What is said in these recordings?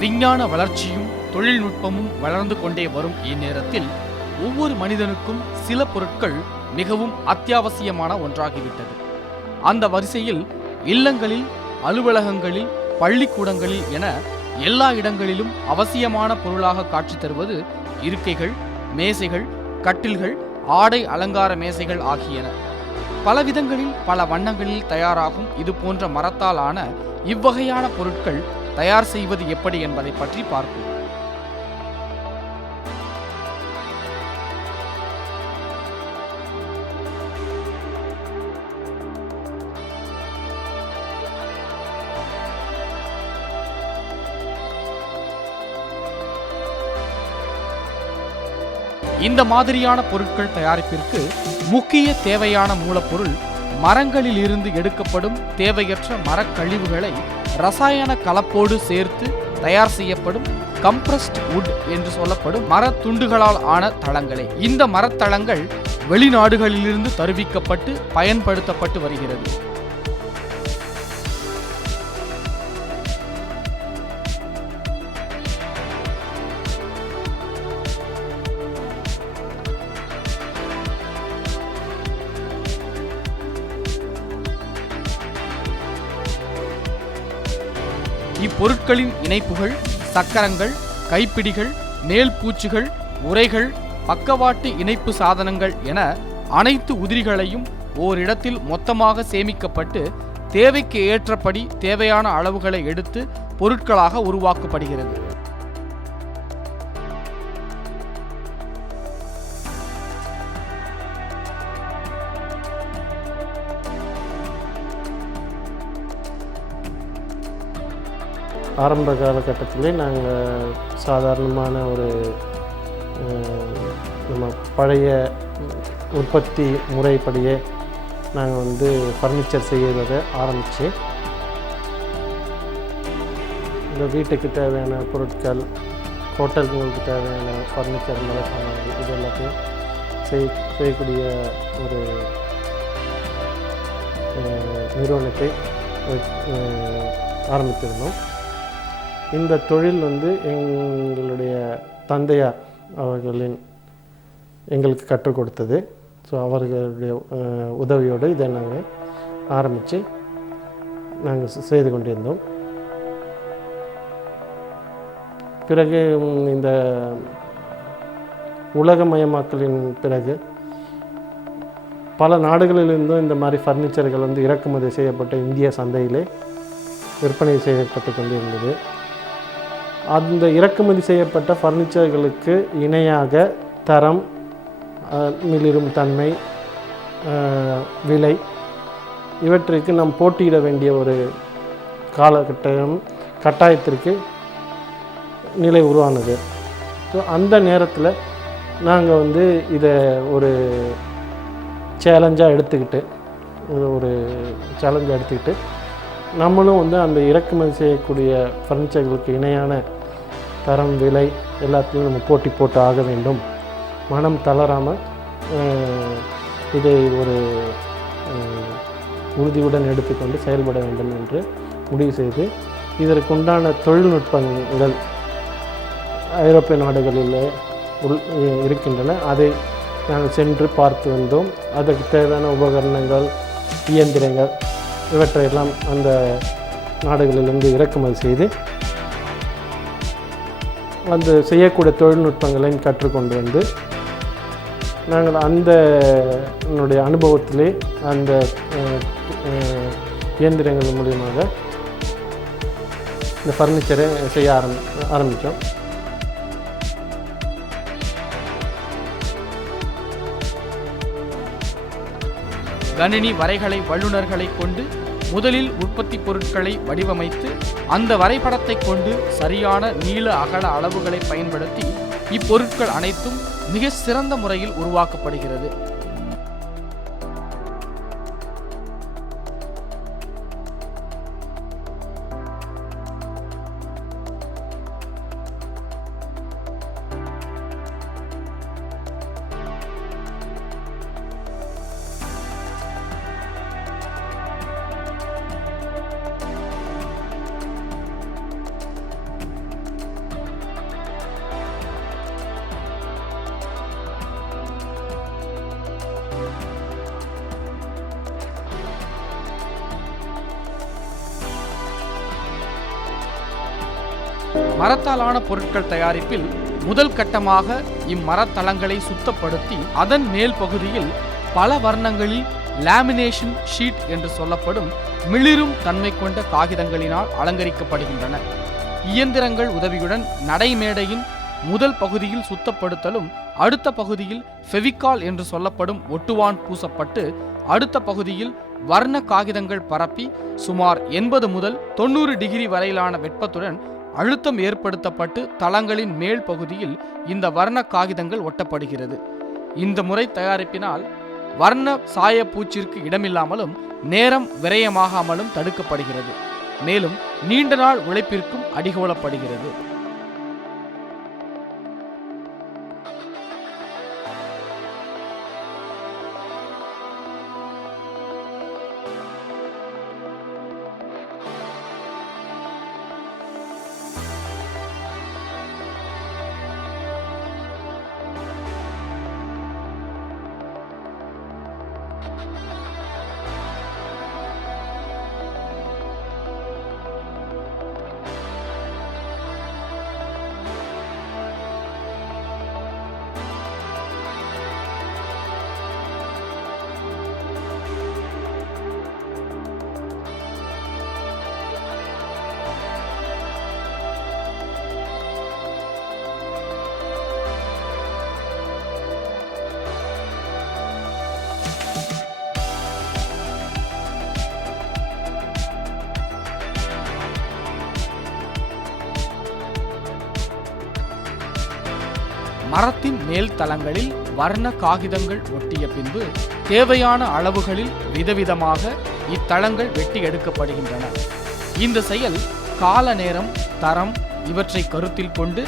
விஞ்ஞான வளர்ச்சியும் தொழில்நுட்பமும் வளர்ந்து கொண்டே வரும் இந்நேரத்தில் ஒவ்வொரு மனிதனுக்கும் சில பொருட்கள் மிகவும் அத்தியாவசியமான ஒன்றாகிவிட்டது. அந்த வரிசையில் இல்லங்களில், அலுவலகங்களில், பள்ளிக்கூடங்களில் என எல்லா இடங்களிலும் அவசியமான பொருளாக காட்சி தருவது இருக்கைகள், மேசைகள், கட்டில்கள், ஆடை அலங்கார மேசைகள் ஆகியன. பல விதங்களில் பல வண்ணங்களில் தயாராகும் இது போன்ற மரத்தால் ஆன இவ்வகையான பொருட்கள் தயார் செய்வது எப்படி என்பதை பற்றி பார்ப்போம். இந்த மாதிரியான பொருட்கள் தயாரிப்பிற்கு முக்கிய தேவையான மூலப்பொருள் மரங்களில் இருந்து எடுக்கப்படும் தேவையற்ற மரக்கழிவுகளை ரசாயன கலப்போடு சேர்த்து தயார் செய்யப்படும் கம்ப்ரஸ்ட் வுட் என்று சொல்லப்படும் மரத்துண்டுகளால் ஆன தளங்களே. இந்த மரத்தளங்கள் வெளிநாடுகளிலிருந்து தருவிக்கப்பட்டு பயன்படுத்தப்பட்டு வருகிறது. இப்பொருட்களின் இணைப்புகள், சக்கரங்கள், கைப்பிடிகள், மேல் பூச்சுகள், உரைகள், பக்கவாட்டு இணைப்பு சாதனங்கள் என அனைத்து உதிரிகளையும் ஓரிடத்தில் மொத்தமாக சேமிக்கப்பட்டு தேவைக்கு ஏற்றபடி தேவையான அளவுகளை எடுத்து பொருட்களாக உருவாக்கப்படுகிறது. ஆரம்ப காலகட்டத்திலே நாங்கள் சாதாரணமான ஒரு நம்ம பழைய உற்பத்தி முறைப்படியே நாங்கள் ஃபர்னிச்சர் செய்வதை ஆரம்பித்து இந்த வீட்டுக்கு தேவையான பொருட்கள், ஹோட்டல்களுக்கு தேவையான ஃபர்னிச்சர் சாமான்கள் இது எல்லாத்தையும் செய்யக்கூடிய ஒரு நிறுவனத்தை ஆரம்பித்திருந்தோம். இந்த தொழில் எங்களுடைய தந்தையார் அவர்களின் எங்களுக்கு கற்றுக் கொடுத்தது. ஸோ அவர்களுடைய உதவியோடு இதை நாங்கள் ஆரம்பித்து நாங்கள் செய்து கொண்டிருந்தோம். பிறகு இந்த உலகமயமாக்கலின் பிறகு பல நாடுகளிலிருந்தும் இந்த மாதிரி ஃபர்னிச்சர்கள் இறக்குமதி செய்யப்பட்ட இந்திய சந்தையிலே விற்பனை செய்யப்பட்டு கொண்டிருந்தது. அந்த இறக்குமதி செய்யப்பட்ட ஃபர்னிச்சர்களுக்கு இணையாக தரம், மிளிரும் தன்மை, விலை இவற்றிற்கு நாம் போட்டியிட வேண்டிய ஒரு கட்டாயத்திற்கு நிலை உருவானது. ஸோ அந்த நேரத்தில் நாங்கள் இதை ஒரு சேலஞ்சாக எடுத்துக்கிட்டு நம்மளும் அந்த இறக்குமதி செய்யக்கூடிய ஃபர்னிச்சர்களுக்கு இணையான தரம், விலை எல்லாத்தையும் நம்ம போட்டு ஆக வேண்டும். மனம் தளராமல் இதை ஒரு உறுதியுடன் எடுத்துக்கொண்டு செயல்பட வேண்டும் என்று முடிவு செய்து இதற்குண்டான தொழில்நுட்பங்கள் ஐரோப்பிய நாடுகளில் இருக்கின்றன. அதை நாங்கள் சென்று பார்த்து வந்தோம். அதற்கு தேவையான உபகரணங்கள், இயந்திரங்கள் இவற்றையெல்லாம் அந்த நாடுகளிலிருந்து இறக்குமதி செய்து அந்த செய்யக்கூடிய தொழில்நுட்பங்களையும் கற்றுக்கொண்டு நாங்கள் அந்த அனுபவத்திலே அந்த இயந்திரங்கள் மூலியமாக இந்த ஃபர்னிச்சரை செய்ய ஆரம்பித்தோம். கணினி வரைகலை வல்லுநர்களை கொண்டு முதலில் உற்பத்தி பொருட்களை வடிவமைத்து அந்த வரைபடத்தை கொண்டு சரியான நீள அகல அளவுகளை பயன்படுத்தி இப்பொருட்கள் அனைத்தும் மிக சிறந்த முறையில் உருவாக்கப்படுகிறது. மரத்தாலான பொருட்கள் தயாரிப்பில் முதல் கட்டமாக இம்மரத்தளங்களை சுத்தப்படுத்தி அதன் மேல் பகுதியில் பல வர்ணங்களில் லேமினேஷன் ஷீட் என்று சொல்லப்படும் மிளிரும் தன்மை கொண்ட காகிதங்களினால் அலங்கரிக்கப்படுகின்றன. இயந்திரங்கள் உதவியுடன் நடைமேடையின் முதல் பகுதியில் சுத்தப்படுத்தலும் அடுத்த பகுதியில் ஃபெவிகால் என்று சொல்லப்படும் ஒட்டுவான் பூசப்பட்டு அடுத்த பகுதியில் வர்ண காகிதங்கள் பரப்பி சுமார் 80 முதல் 90 டிகிரி வரையிலான வெப்பத்துடன் அழுத்தம் ஏற்படுத்தப்பட்டு தளங்களின் மேல் பகுதியில் இந்த வர்ண காகிதங்கள் ஒட்டப்படுகிறது. இந்த முறை தயாரிப்பினால் வர்ண சாயப்பூச்சிற்கு இடமில்லாமலும் நேரம் விரயமாகாமலும் தடுக்கப்படுகிறது. மேலும் நீண்ட நாள் உழைப்பிற்கும் அடிகோலப்படுகிறது. மரத்தின் மேல் தளங்களில் வர்ண காகிதங்கள் ஒட்டிய பின்பு தேவையான அளவுகளில் விதவிதமாக இத்தளங்கள் வெட்டி எடுக்கப்படுகின்றன. இந்த செயல் கால நேரம், தரம் இவற்றை கருத்தில் கொண்டு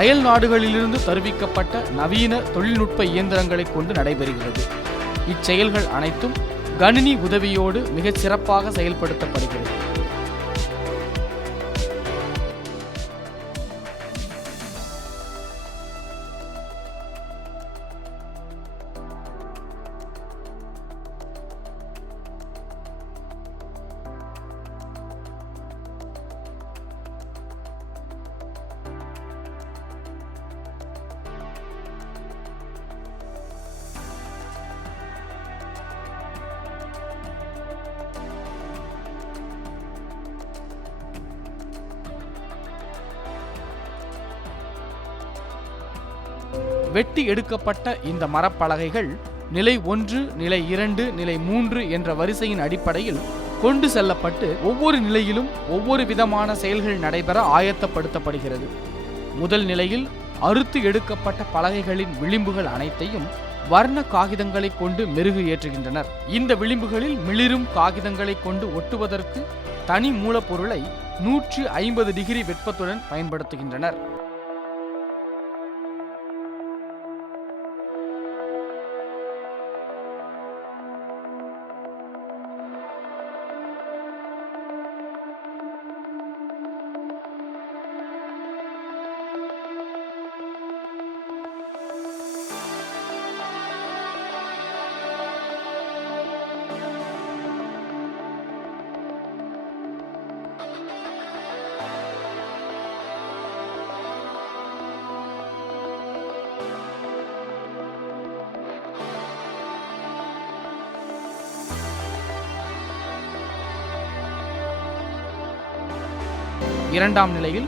அயல் நாடுகளிலிருந்து தருவிக்கப்பட்ட நவீன தொழில்நுட்ப இயந்திரங்களை கொண்டு நடைபெறுகிறது. இச்செயல்கள் அனைத்தும் கணினி உதவியோடு மிகச் சிறப்பாக செயல்படுத்தப்படுகிறது. வெட்டி எடுக்கப்பட்ட இந்த மரப்பலகைகள் நிலை 1, நிலை 2, நிலை 3 என்ற வரிசையின் அடிப்படையில் கொண்டு செல்லப்பட்டு ஒவ்வொரு நிலையிலும் ஒவ்வொரு விதமான செயல்கள் நடைபெற ஆயத்தப்படுத்தப்படுகிறது. முதல் நிலையில் அறுத்து எடுக்கப்பட்ட பலகைகளின் விளிம்புகள் அனைத்தையும் வர்ண காகிதங்களை கொண்டு மெருகு ஏற்றுகின்றனர். இந்த விளிம்புகளில் மிளிரும் காகிதங்களை கொண்டு ஒட்டுவதற்கு தனி மூலப்பொருளை 150 டிகிரி வெப்பத்துடன் பயன்படுத்துகின்றனர். இரண்டாம் நிலையில்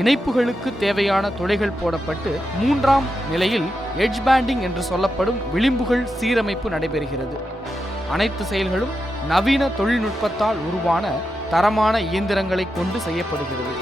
இணைப்புகளுக்கு தேவையான துளைகள் போடப்பட்டு மூன்றாம் நிலையில் எட்ஜ் பேண்டிங் என்று சொல்லப்படும் விளிம்புகள் சீரமைப்பு நடைபெறுகிறது. அனைத்து செயல்களும் நவீன தொழில்நுட்பத்தால் உருவான தரமான இயந்திரங்களை கொண்டு செய்யப்படுகிறது.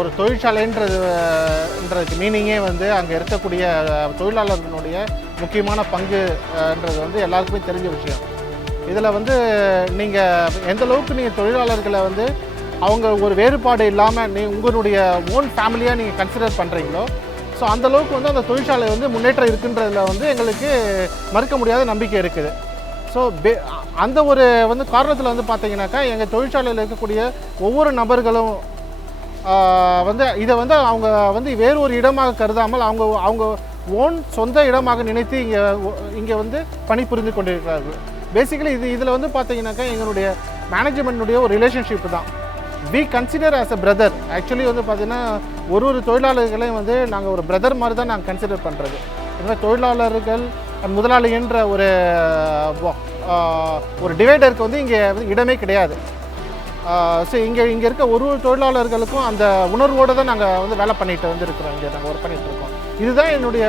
ஒரு தொழிற்சாலைன்றதுக்கு மீனிங்கே வந்து அங்கே இருக்கக்கூடிய தொழிலாளர்களுடைய முக்கியமான பங்குன்றது வந்து எல்லாருக்குமே தெரிஞ்ச விஷயம். இதில் வந்து நீங்கள் எந்த அளவுக்கு நீங்கள் தொழிலாளர்களை வந்து அவங்க ஒரு வேறுபாடு இல்லாமல் உங்களுடைய ஓன் ஃபேமிலியாக நீங்கள் கன்சிடர் பண்ணுறீங்களோ, ஸோ அந்தளவுக்கு வந்து அந்த தொழிற்சாலை வந்து முன்னேற்றம் இருக்குன்றதில் வந்து எங்களுக்கு மறுக்க முடியாத நம்பிக்கை இருக்குது. ஸோ அந்த ஒரு வந்து காரணத்தில் வந்து பார்த்தீங்கன்னாக்கா எங்கள் தொழிற்சாலையில் இருக்கக்கூடிய ஒவ்வொரு நபர்களும் வந்து இதை வந்து அவங்க வந்து வேறு ஒரு இடமாக கருதாமல் அவங்க ஓன் சொந்த இடமாக நினைத்து இங்கே வந்து பணிபுரிந்து கொண்டிருக்கிறார்கள். பேசிக்கலி இதில் வந்து பார்த்தீங்கன்னாக்கா எங்களுடைய மேனேஜ்மெண்ட்டுடைய ஒரு ரிலேஷன்ஷிப் தான். We consider as a brother. Actually வந்து பார்த்தீங்கன்னா ஒரு தொழிலாளர்களையும் வந்து நாங்கள் ஒரு பிரதர் மாதிரி தான் நாங்கள் கன்சிடர் பண்ணுறது. இந்த தொழிலாளர்கள் முதலாளி என்ற ஒரு டிவைடருக்கு வந்து இங்கே இடமே கிடையாது. ஸோ இங்கே இருக்க ஒரு தொழிலாளர்களுக்கும் அந்த உணர்வோடு தான் நாங்கள் வந்து வேலை பண்ணிட்டு வந்து இருக்கிறோம். இங்கே நாங்கள் ஒர்க் பண்ணிகிட்டு இருக்கோம். இதுதான் என்னுடைய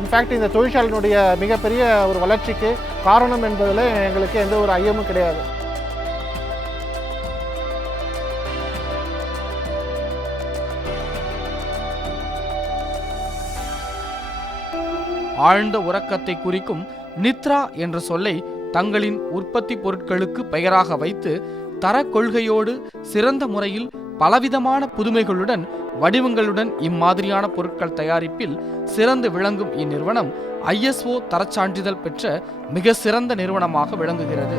இன்ஃபேக்ட் இந்த தொழிற்சாலையினுடைய மிகப்பெரிய ஒரு வளர்ச்சிக்கு காரணம் என்பதில் எங்களுக்கு எந்த ஒரு ஐயமும் கிடையாது. ஆழ்ந்த உறக்கத்தை குறிக்கும் நித்ரா என்ற சொல்லை தங்களின் உற்பத்தி பொருட்களுக்கு பெயராக வைத்து தர கொள்கையோடு சிறந்த முறையில் பலவிதமான புதுமைகளுடன் வடிவங்களுடன் இம்மாதிரியான பொருட்கள் தயாரிப்பில் சிறந்து விளங்கும் இந்நிறுவனம் ISO தரச்சான்றிதழ் பெற்ற மிக சிறந்த நிறுவனமாக விளங்குகிறது.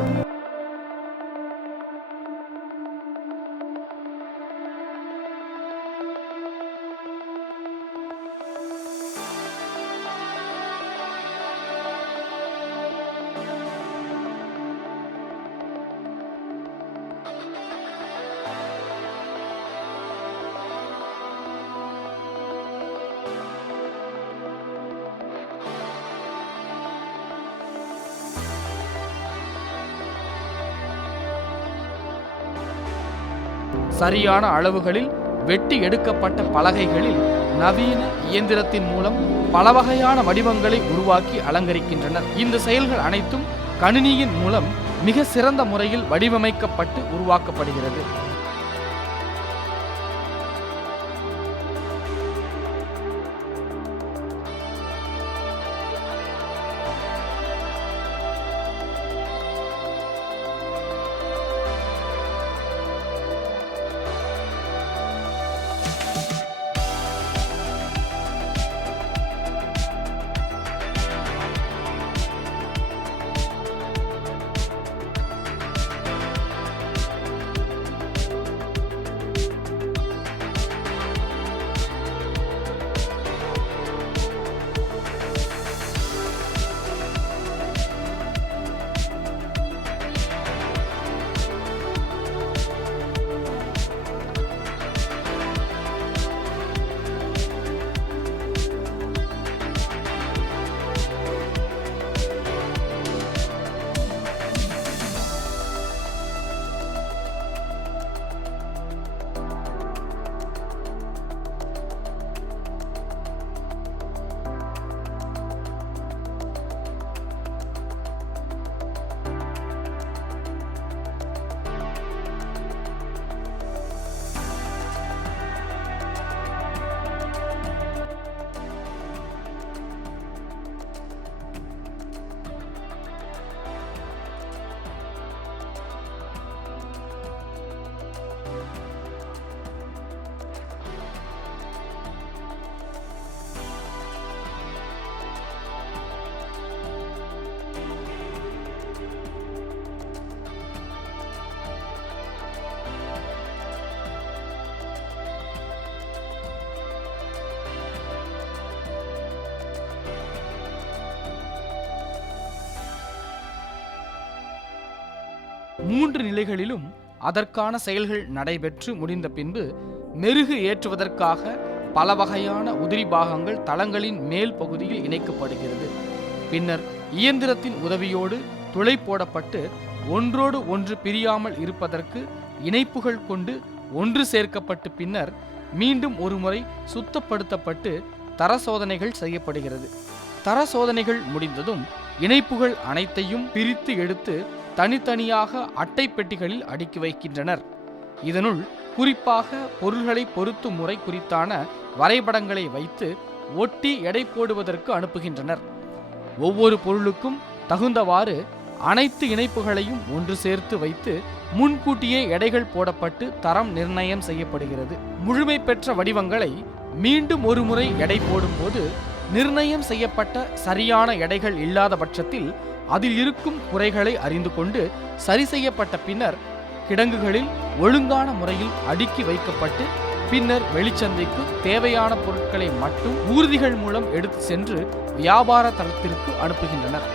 சரியான அளவுகளில் வெட்டி எடுக்கப்பட்ட பலகைகளில் நவீன இயந்திரத்தின் மூலம் பல வகையான வடிவங்களை உருவாக்கி அலங்கரிக்கின்றனர். இந்த செயல்கள் அனைத்தும் கணினியின் மூலம் மிக சிறந்த முறையில் வடிவமைக்கப்பட்டு உருவாக்கப்படுகிறது. மூன்று நிலைகளிலும் அதற்கான செயல்கள் நடைபெற்று முடிந்த பின்பு மெருகு ஏற்றுவதற்காக பல வகையான உதிரி பாகங்கள் தளங்களின் மேல் பகுதியில் இணைக்கப்படுகிறது. பின்னர் இயந்திரத்தின் உதவியோடு துளை போடப்பட்டு ஒன்றோடு ஒன்று பிரியாமல் இருப்பதற்கு இணைப்புகள் கொண்டு ஒன்று சேர்க்கப்பட்டு பின்னர் மீண்டும் ஒரு முறை சுத்தப்படுத்தப்பட்டு தர சோதனைகள் செய்யப்படுகிறது. தர சோதனைகள் முடிந்ததும் இணைப்புகள் அனைத்தையும் பிரித்து எடுத்து தனித்தனியாக அட்டை பெட்டிகளில் அடுக்கி வைக்கின்றனர். இதனுள் குறிப்பாக பொருள்களை பொருத்தும் முறை குறித்தான வரைபடங்களை வைத்து ஒட்டி எடை போடுவதற்கு அனுப்புகின்றனர். ஒவ்வொரு பொருளுக்கும் தகுந்தவாறு அனைத்து இணைப்புகளையும் ஒன்று சேர்த்து வைத்து முன்கூட்டியே எடைகள் போடப்பட்டு தரம் நிர்ணயம் செய்யப்படுகிறது. முழுமை பெற்ற வடிவங்களை மீண்டும் ஒரு முறை எடை போடும்போது நிர்ணயம் செய்யப்பட்ட சரியான எடைகள் இல்லாத பட்சத்தில் அதில் இருக்கும் குறைகளை அறிந்து கொண்டு சரி செய்யப்பட்ட பின்னர் கிடங்குகளில் ஒழுங்கான முறையில் அடுக்கி வைக்கப்பட்டு பின்னர் வெளிச்சந்தைக்கு தேவையான பொருட்களை மட்டும் ஊர்திகள் மூலம் எடுத்து சென்று வியாபார தளத்திற்கு அனுப்புகின்றனர்.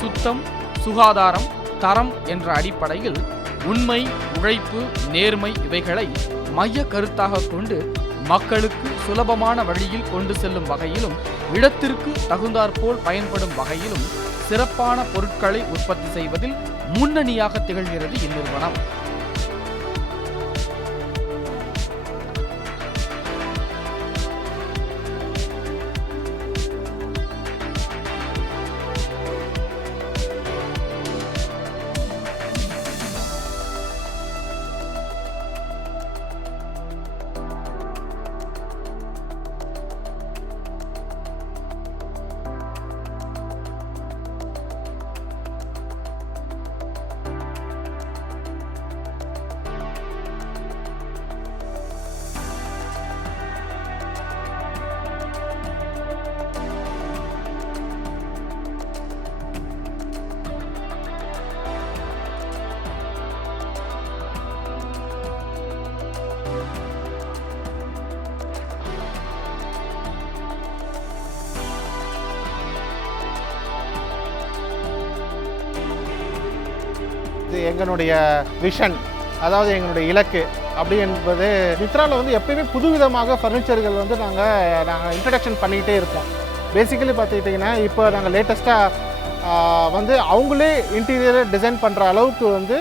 சுத்தம், சுகாதாரம், தரம் என்ற அடிப்படையில் உண்மை, உழைப்பு, நேர்மை இவைகளை மைய கருத்தாக கொண்டு மக்களுக்கு சுலபமான வழியில் கொண்டு செல்லும் வகையிலும் இடத்திற்கு தகுந்தாற்போல் பயன்படும் வகையிலும் சிறப்பான பொருட்களை உற்பத்தி செய்வதில் முன்னணியாக திகழ்கிறது இந்நிறுவனம். இது எங்களுடைய விஷன், அதாவது எங்களுடைய இலக்கு. அப்படி என்பது மித்ராவில் வந்து எப்பயுமே புதுவிதமாக ஃபர்னிச்சர்கள் வந்து நாங்கள் இன்ட்ரடக்ஷன் பண்ணிக்கிட்டே இருக்கோம். பேசிக்கலி பார்த்துக்கிட்டிங்கன்னா இப்போ நாங்கள் லேட்டஸ்ட்டாக வந்து அவங்களே இன்டீரியரை டிசைன் பண்ணுற அளவுக்கு வந்து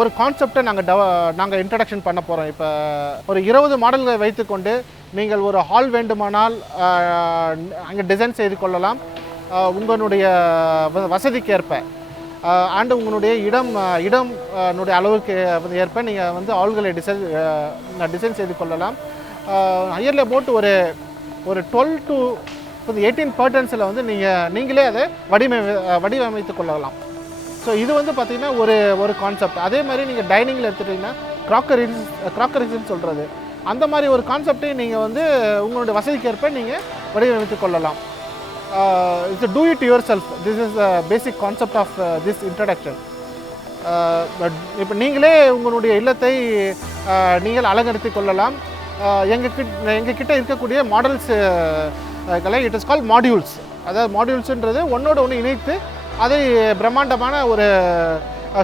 ஒரு கான்செப்டை நாங்கள் இன்ட்ரடக்ஷன் பண்ண போகிறோம். இப்போ ஒரு 20 மாடல்களை வைத்துக்கொண்டு நீங்கள் ஒரு ஹால் வேண்டுமானால் அங்கே டிசைன் செய்து கொள்ளலாம். உங்களுடைய வசதிக்கு ஏற்ப அண்டு உங்களுடைய இடம்னுடைய அளவுக்கு ஏற்ப நீங்கள் வந்து ஆள்களை டிசைன் செய்து கொள்ளலாம். ஹையரில் போட்டு ஒரு 12 to 18 கர்டன்ஸில் வந்து நீங்களே அதை வடிவமைத்து கொள்ளலாம். ஸோ இது வந்து பார்த்திங்கன்னா ஒரு கான்செப்ட். அதே மாதிரி நீங்கள் டைனிங்கில் எடுத்துட்டிங்கன்னா க்ராக்கரிஸ்ன்னு சொல்கிறது, அந்த மாதிரி ஒரு கான்செப்டையும் நீங்கள் வந்து உங்களுடைய வசதிக்கு ஏற்ப நீங்கள் வடிவமைத்து கொள்ளலாம். It's a do it yourself. This is the basic concept of this introduction. இப்போ நீங்களே உங்களுடைய இல்லத்தை நீங்கள் அலங்கரித்து கொள்ளலாம். எங்ககிட்ட இருக்கக்கூடிய models it is call modules. அதாவது மாடியூல்ஸுன்றது ஒன்றோட ஒன்று இணைத்து அதை பிரம்மாண்டமான ஒரு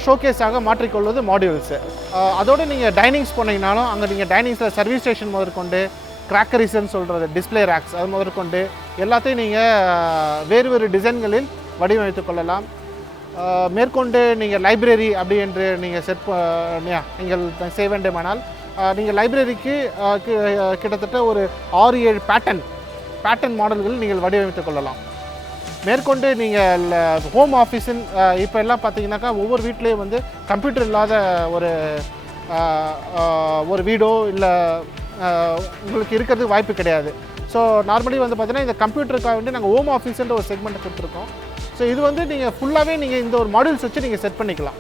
ஷோகேஸாக மாற்றிக்கொள்வது மாடியூல்ஸு. அதோடு நீங்கள் டைனிங்ஸ் போனீங்கனாலும் அங்கே நீங்கள் டைனிங்ஸில் சர்வீஸ் ஸ்டேஷன் முதற்கொண்டு கிராக்கரிஸ்ன்னு சொல்கிறது டிஸ்பிளே ரேக்ஸ் அது முதற்கொண்டு எல்லாத்தையும் நீங்கள் வேறு டிசைன்களில் வடிவமைத்து கொள்ளலாம். மேற்கொண்டு நீங்கள் லைப்ரரி அப்படி என்று நீங்கள் நீங்கள் செய்ய வேண்டுமானால் நீங்கள் லைப்ரரிக்கு கிட்டத்தட்ட ஒரு 6-7 பேட்டர்ன் மாடல்கள் நீங்கள் வடிவமைத்து கொள்ளலாம். மேற்கொண்டு நீங்கள் ஹோம் ஆஃபீஸின் இப்போ எல்லாம் பார்த்தீங்கன்னாக்கா ஒவ்வொரு வீட்லேயும் வந்து கம்ப்யூட்டர் இல்லாத ஒரு வீடோ இல்லை உங்களுக்கு இருக்கிறதுக்கு வாய்ப்பு கிடையாது. ஸோ நார்மலி வந்து பார்த்தீங்கன்னா இந்த கம்ப்யூட்டருக்காக வந்து நாங்கள் ஹோம் ஆஃபீஸுன்ற ஒரு செக்மெண்ட் கொடுத்துருக்கோம். ஸோ இது வந்து நீங்கள் ஃபுல்லாகவே நீங்கள் இந்த ஒரு மாடியூல்ஸ் வச்சு நீங்கள் செட் பண்ணிக்கலாம்.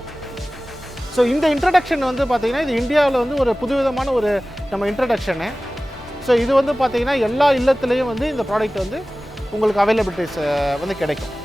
ஸோ இந்த இன்ட்ரடக்ஷன் வந்து பார்த்திங்கன்னா இது இந்தியாவில் வந்து ஒரு புதுவிதமான ஒரு நம்ம இன்ட்ரடக்ஷனு. ஸோ இது வந்து பார்த்திங்கன்னா எல்லா இல்லத்துலேயும் வந்து இந்த ப்ராடக்ட் வந்து உங்களுக்கு அவைலபிலிட்டிஸ் வந்து கிடைக்கும்.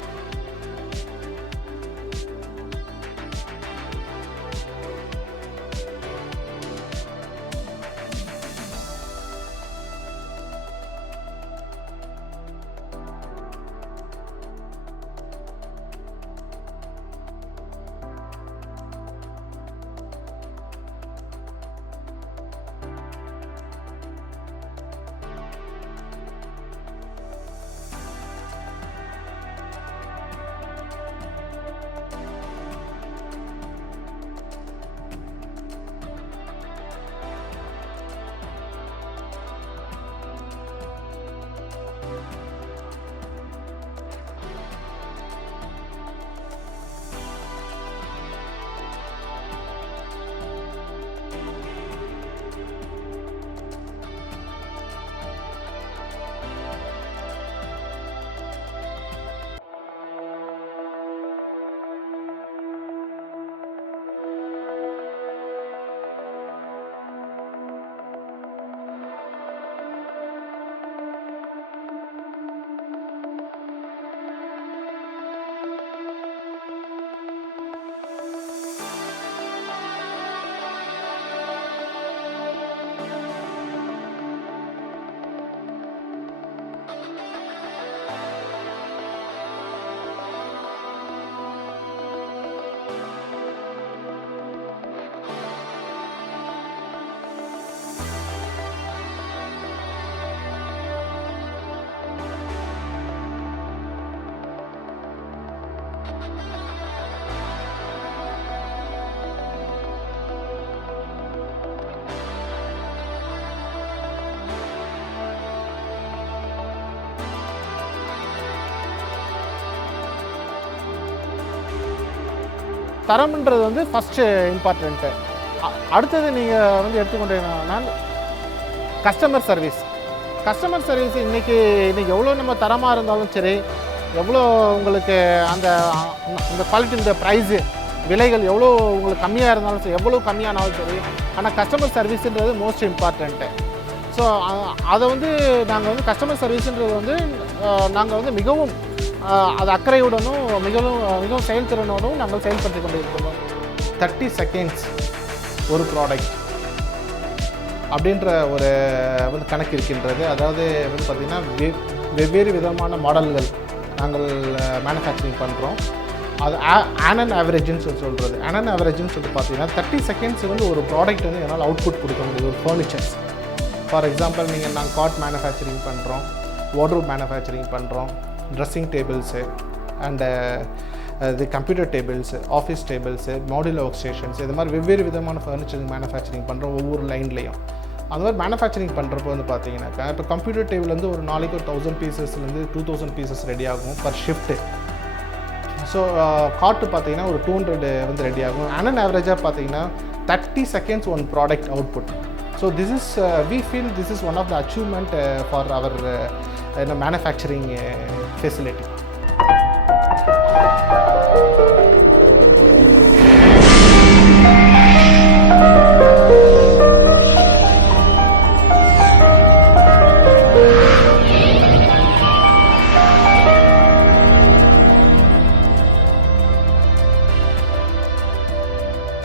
தரம்ன்றது வந்து ஃபஸ்ட்டு இம்பார்ட்டண்ட்டு. அடுத்தது நீங்கள் வந்து எடுத்துக்கொண்டீங்கன்னா கஸ்டமர் சர்வீஸ் இன்றைக்கி எவ்வளோ நம்ம தரமாக இருந்தாலும் சரி, எவ்வளோ உங்களுக்கு அந்த குவாலிட்டி இந்த ப்ரைஸு விலைகள் எவ்வளோ உங்களுக்கு கம்மியாக இருந்தாலும் சரி, எவ்வளோ கம்மியானாலும் சரி, ஆனால் கஸ்டமர் சர்வீஸுன்றது மோஸ்ட் இம்பார்ட்டண்ட்டு. ஸோ அதை வந்து நாங்கள் வந்து கஸ்டமர் சர்வீஸுன்றது வந்து நாங்கள் வந்து மிகவும் அது அக்கறையுடனும் மிகவும் செயல்திறனோடும் நாங்கள் செயல்படுத்தி கொண்டு இருக்கிறோம். 30 seconds ஒரு ப்ராடக்ட் அப்படின்ற ஒரு வந்து கணக்கு இருக்கின்றது. அதாவது வந்து பார்த்திங்கன்னா வெவ்வேறு விதமான மாடல்கள் நாங்கள் மேனுஃபேக்சரிங் பண்ணுறோம். அது ஆனன் ஆவரேஜ்னு சொல்கிறது. ஆனன் ஆவரேஜ்னு சொல்லிட்டு பார்த்தீங்கன்னா 30 செகண்ட்ஸ் வந்து ஒரு ப்ராடக்ட் வந்து என்னால் அவுட்புட் கொடுக்க முடியுது ஒரு ஃபர்னிச்சர்ஸ். ஃபார் எக்ஸாம்பிள் நாங்கள் காட் மேனுஃபேக்சரிங் பண்ணுறோம், வார்ட்ரோப் மேனுஃபேக்சரிங் பண்ணுறோம், ட்ரெஸ்ஸிங் டேபிள்ஸு அண்டு இது computer tables, office tables, modular work stations, இது மாதிரி வெவ்வேறு விதமான ஃபர்னிச்சர் மேனுஃபேக்சரிங் பண்ணுறோம் ஒவ்வொரு லைன்லேயும். அந்த மாதிரி மேனுஃபேக்சரிங் பண்ணுறப்போ வந்து பார்த்தீங்கன்னாக்கா இப்போ கம்ப்யூட்டர் டேபிள் வந்து ஒரு நாளைக்கு ஒரு 1000 பீசஸ்லேருந்து 2000 பீசஸ் ரெடி ஆகும் பர் ஷிஃப்ட்டு. ஸோ காட்டு பார்த்தீங்கன்னா ஒரு 200 வந்து ரெடி ஆகும். ஆனன் ஆவரேஜாக பார்த்தீங்கன்னா 30 seconds one product output. So this is we feel this is one of the achievement for our manufacturing facility.